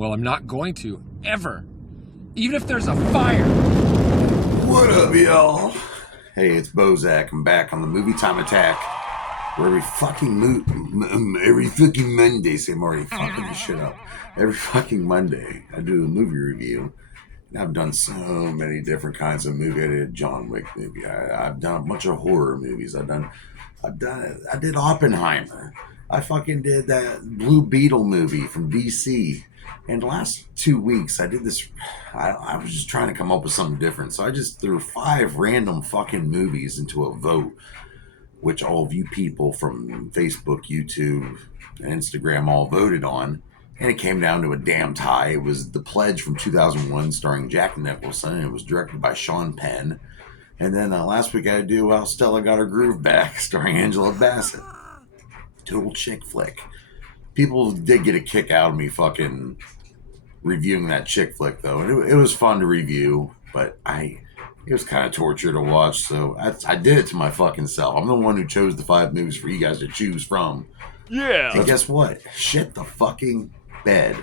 Well, I'm not going to, ever. Even if there's a fire. What up, y'all? Hey, it's Bozak. I'm back on the Movie Time Attack. Where every fucking Monday, say I'm already fucking this shit up. Every fucking Monday, I do a movie review. And I've done so many different kinds of movies. I did a John Wick movie. I've done a bunch of horror movies. I did Oppenheimer. I fucking did that Blue Beetle movie from DC. And the last 2 weeks, I did this. I was just trying to come up with something different. So I just threw 5 random fucking movies into a vote, which all of you people from Facebook, YouTube, and Instagram all voted on. And it came down to a damn tie. It was The Pledge from 2001, starring Jack Nicholson. And it was directed by Sean Penn. And then last week I had to do How Stella Got Her Groove Back, starring Angela Bassett. Total chick flick. People did get a kick out of me fucking reviewing that chick flick, though. And it was fun to review, but it was kind of torture to watch. So I did it to my fucking self. I'm the one who chose the 5 movies for you guys to choose from. Yeah. And guess what? Shit the fucking bed.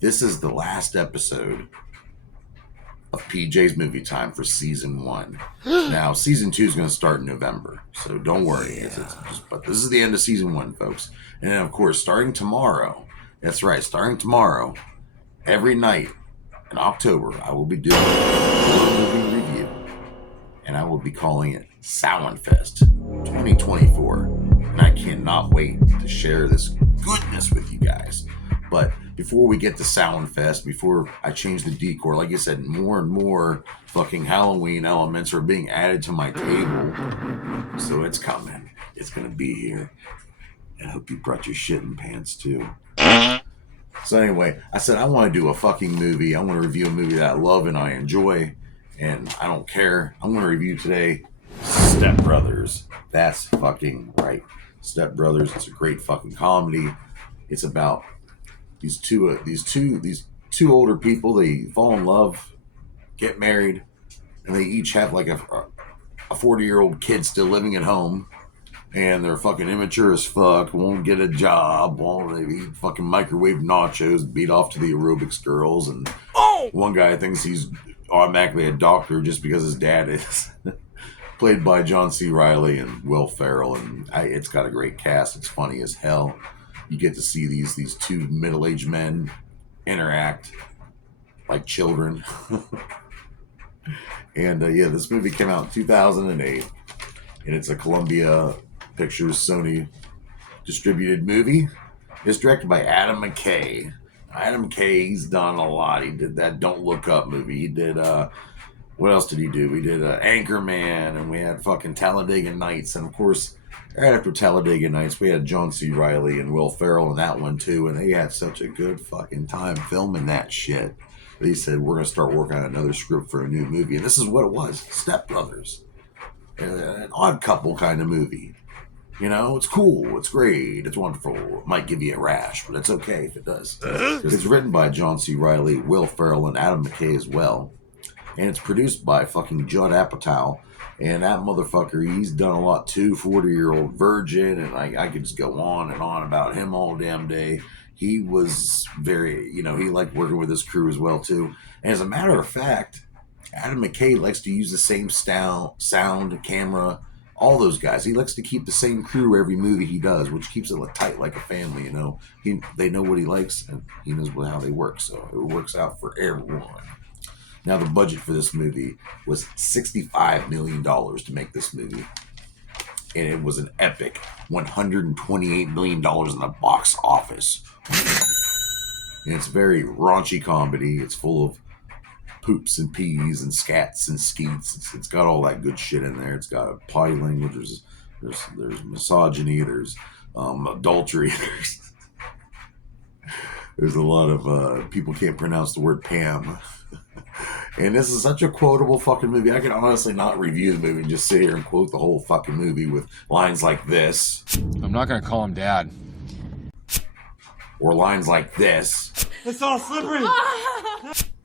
This is the last episode of PJ's Movie Time for season 1. Now, season 2 is going to start in November, so don't worry. But this is the end of season 1, folks. And then, of course, starting tomorrow, that's right, starting tomorrow, every night in October, I will be doing a movie review, and I will be calling it Soundfest 2024. And I cannot wait to share this goodness with you guys. But before we get to Soundfest, before I change the decor, like I said, more and more fucking Halloween elements are being added to my table. So it's coming. It's going to be here. And I hope you brought your shitting pants too. So anyway, I said I want to do a fucking movie. I want to review a movie that I love and I enjoy. And I don't care. I'm going to review today Step Brothers. That's fucking right. Step Brothers. It's a great fucking comedy. It's about these two older people. They fall in love, get married, and they each have like a 40-year-old kid still living at home, and they're fucking immature as fuck. Won't get a job. Won't eat fucking microwave nachos. Beat off to the aerobics girls, and one guy thinks he's automatically a doctor just because his dad is. Played by John C. Reilly and Will Ferrell, and it's got a great cast. It's funny as hell. You get to see these 2 middle-aged men interact like children. And this movie came out in 2008, and it's a Columbia Pictures Sony distributed movie. It's directed by Adam McKay. Adam McKay, he's done a lot. He did that Don't Look Up movie. He did what else did he do? We did Anchorman, and we had fucking Talladega Nights, and of course, right after Talladega Nights, we had John C. Reilly and Will Ferrell in that one too, and they had such a good fucking time filming that shit. They said, we're going to start working on another script for a new movie, and this is what it was. Step Brothers. An odd couple kind of movie. You know, it's cool, it's great, it's wonderful. It might give you a rash, but it's okay if it does. It's written by John C. Reilly, Will Ferrell, and Adam McKay as well. And it's produced by fucking Judd Apatow. And that motherfucker, he's done a lot too. 40-year-old virgin. And I could just go on and on about him all damn day. He was very, he liked working with his crew as well too. And as a matter of fact, Adam McKay likes to use the same style, sound, camera, all those guys. He likes to keep the same crew every movie he does, which keeps it tight like a family, They know what he likes and he knows how they work. So it works out for everyone. Now, the budget for this movie was $65 million to make this movie. And it was an epic $128 million in the box office. And it's very raunchy comedy. It's full of poops and peas and scats and skeets. It's got all that good shit in there. It's got potty language. There's misogyny. There's adultery. There's a lot of people can't pronounce the word Pam. And this is such a quotable fucking movie. I can honestly not review the movie and just sit here and quote the whole fucking movie with lines like this. I'm not going to call him Dad. Or lines like this. It's all slippery.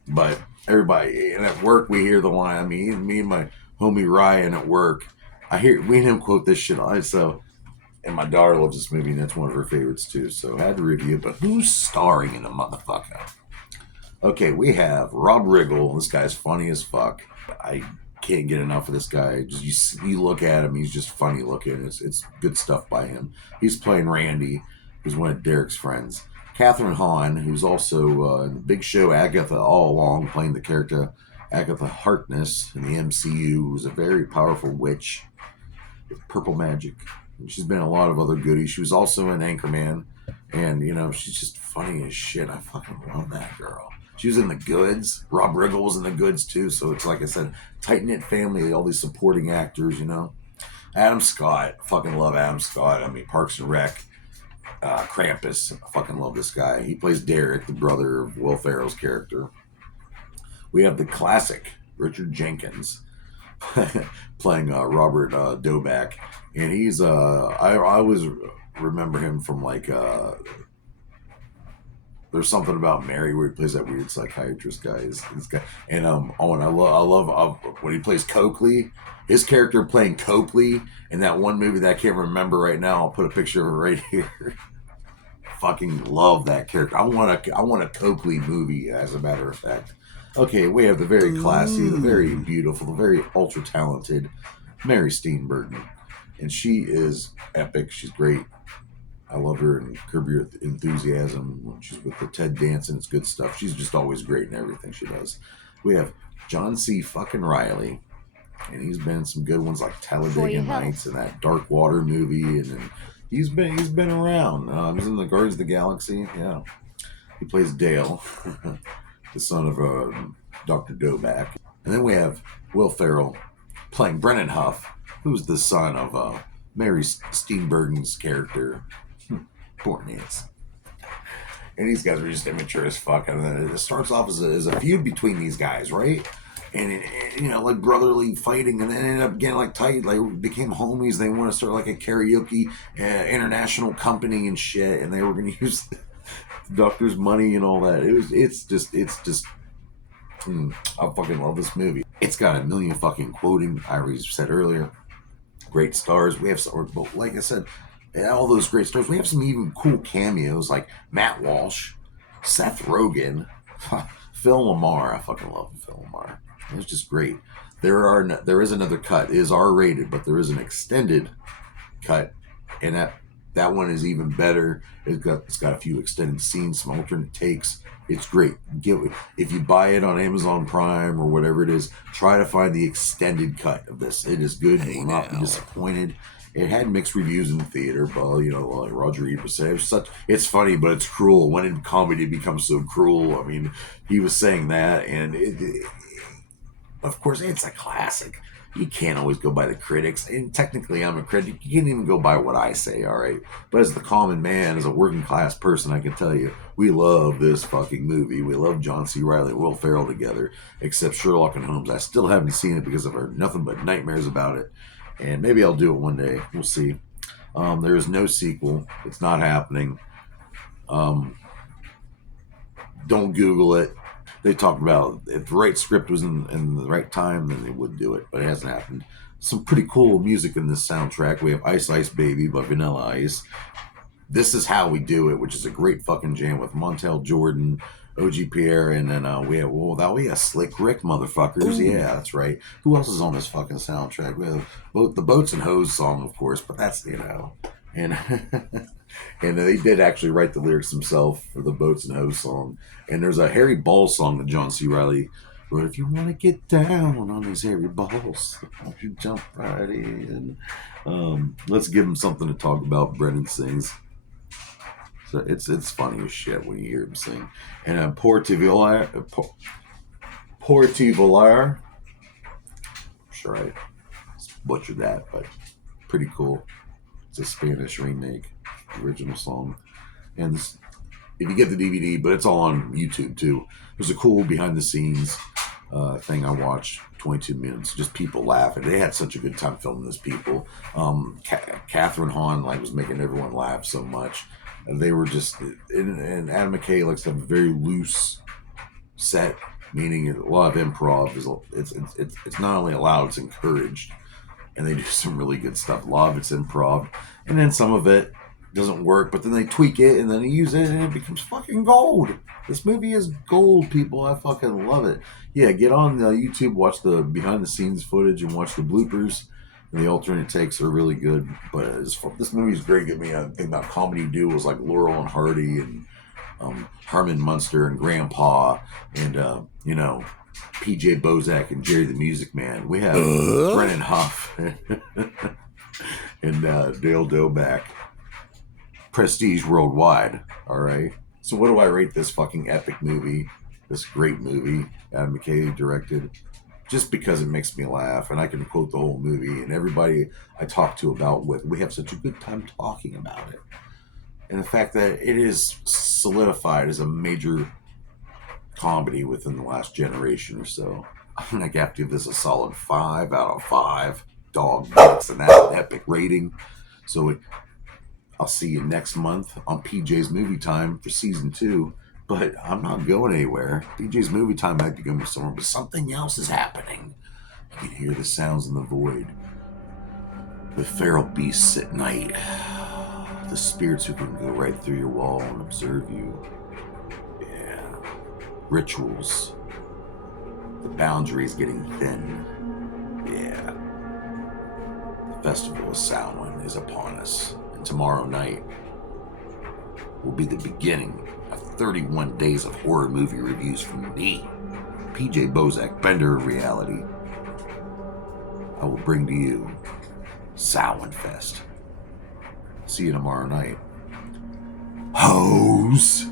But everybody, and at work we hear the line. I mean, me and my homie Ryan at work, we and him quote this shit. And my daughter loves this movie, and that's one of her favorites too. So I had to review it. But who's starring in the motherfucker? Okay, we have Rob Riggle. This guy's funny as fuck. I can't get enough of this guy. You look at him, he's just funny looking. It's good stuff by him. He's playing Randy, who's one of Derek's friends. Catherine Hahn, who's also in the Big Show Agatha all along, playing the character Agatha Harkness in the MCU, who's a very powerful witch with purple magic. She's been in a lot of other goodies. She was also in Anchorman, and she's just funny as shit. I fucking love that girl. She was in The Goods. Rob Riggle was in The Goods too. So it's like I said, tight knit family. All these supporting actors. Adam Scott. Fucking love Adam Scott. I mean, Parks and Rec. Krampus. I fucking love this guy. He plays Derek, the brother of Will Ferrell's character. We have the classic Richard Jenkins playing Robert Doback, and he's I always remember him from like There's Something About Mary, where he plays that weird psychiatrist guy. This guy, and and I love when he plays Coakley. His character playing Coakley in that one movie that I can't remember right now. I'll put a picture of it right here. Fucking love that character. I want a Coakley movie, as a matter of fact. Okay, we have the very classy, the very beautiful, the very ultra talented Mary Steenburgen, and she is epic. She's great. I love her in Curb Your Enthusiasm when she's with the Ted Danson. It's good stuff. She's just always great in everything she does. We have John C. fucking Riley, and he's been in some good ones like Talladega Nights and that Dark Water movie, and then he's been around. He's in the Guardians of the Galaxy. Yeah, he plays Dale, the son of Dr. Doback. And then we have Will Ferrell playing Brennan Huff, who's the son of Mary Steenburgen's character. Poor Nance. And these guys are just immature as fuck. And then it starts off as a feud between these guys, right? And like brotherly fighting, and then ended up getting like tight, like became homies. They want to start like a karaoke international company and shit, and they were going to use the doctor's money and all that. It's just I fucking love this movie. It's got a million fucking quoting. I already said earlier, great stars. We have some, like I said, all those great stars. We have some even cool cameos like Matt Walsh, Seth Rogen, Phil Lamar. I fucking love Phil Lamar. It was just great. There is another cut. It is R-rated, but there is an extended cut, and that one is even better. It's got a few extended scenes, some alternate takes. It's great. If you buy it on Amazon Prime or whatever it is, try to find the extended cut of this. It is good. You will not be disappointed. It had mixed reviews in the theater, but like Roger Ebert said, it's funny, but it's cruel. When did comedy become so cruel? I mean, he was saying that, and of course, it's a classic. You can't always go by the critics, and technically, I'm a critic. You can't even go by what I say, all right? But as the common man, as a working class person, I can tell you, we love this fucking movie. We love John C. Reilly and Will Ferrell together, except Sherlock and Holmes. I still haven't seen it because I've heard nothing but nightmares about it. And maybe I'll do it one day. We'll see. There is no sequel. It's not happening. Don't Google it. They talk about if the right script was in the right time, then they would do it. But it hasn't happened. Some pretty cool music in this soundtrack. We have Ice Ice Baby by Vanilla Ice. This Is How We Do It, which is a great fucking jam with Montel Jordan, OG Pierre, and then we have Slick Rick, motherfuckers. Ooh. Yeah, that's right. Who else is on this fucking soundtrack? We have the Boats and Hose song, of course, but that's, and and they did actually write the lyrics themselves for the Boats and Hose song. And there's a Harry Balls song that John C. Reilly wrote. If you want to get down on these hairy balls, you jump right in. Let's give him something to talk about. Brennan sings. So it's funny as shit when you hear him sing. And Portivolar. I'm sure I butchered that, but pretty cool. It's a Spanish remake, original song. And this, if you get the DVD, but it's all on YouTube too. There's a cool behind the scenes thing I watched, 22 minutes, just people laughing. They had such a good time filming this. People. Catherine Hahn was making everyone laugh so much. And they were just, and Adam McKay likes to have a very loose set, meaning a lot of improv. It's not only allowed, it's encouraged. And they do some really good stuff. A lot of it's improv. And then some of it, doesn't work, but then they tweak it and then they use it and it becomes fucking gold. This movie is gold, people. I fucking love it. Yeah, get on YouTube, watch the behind the scenes footage and watch the bloopers. And the alternate takes are really good. But this movie is great. I mean, I think about comedy duos like Laurel and Hardy and Harmon Munster and Grandpa and, PJ Bozak and Jerry the Music Man. We have Brennan Huff and Dale Doback. Prestige worldwide. All right. So what do I rate this fucking epic movie? This great movie Adam McKay directed, just because it makes me laugh and I can quote the whole movie, and everybody I talk to we have such a good time talking about it. And the fact that it is solidified as a major comedy within the last generation or so. I'm going to have to give this a solid 5 out of 5 dog butts, and that's an epic rating. So I'll see you next month on PJ's Movie Time for season 2. But I'm not going anywhere. PJ's Movie Time might be going somewhere, but something else is happening. You can hear the sounds in the void. The feral beasts at night. The spirits who can go right through your wall and observe you. Yeah. Rituals. The boundaries getting thin. Yeah. The Festival of Samhain is upon us. And tomorrow night will be the beginning of 31 days of horror movie reviews from me, PJ Bozak, Bender of Reality. I will bring to you Samhain Fest. See you tomorrow night. Hoes!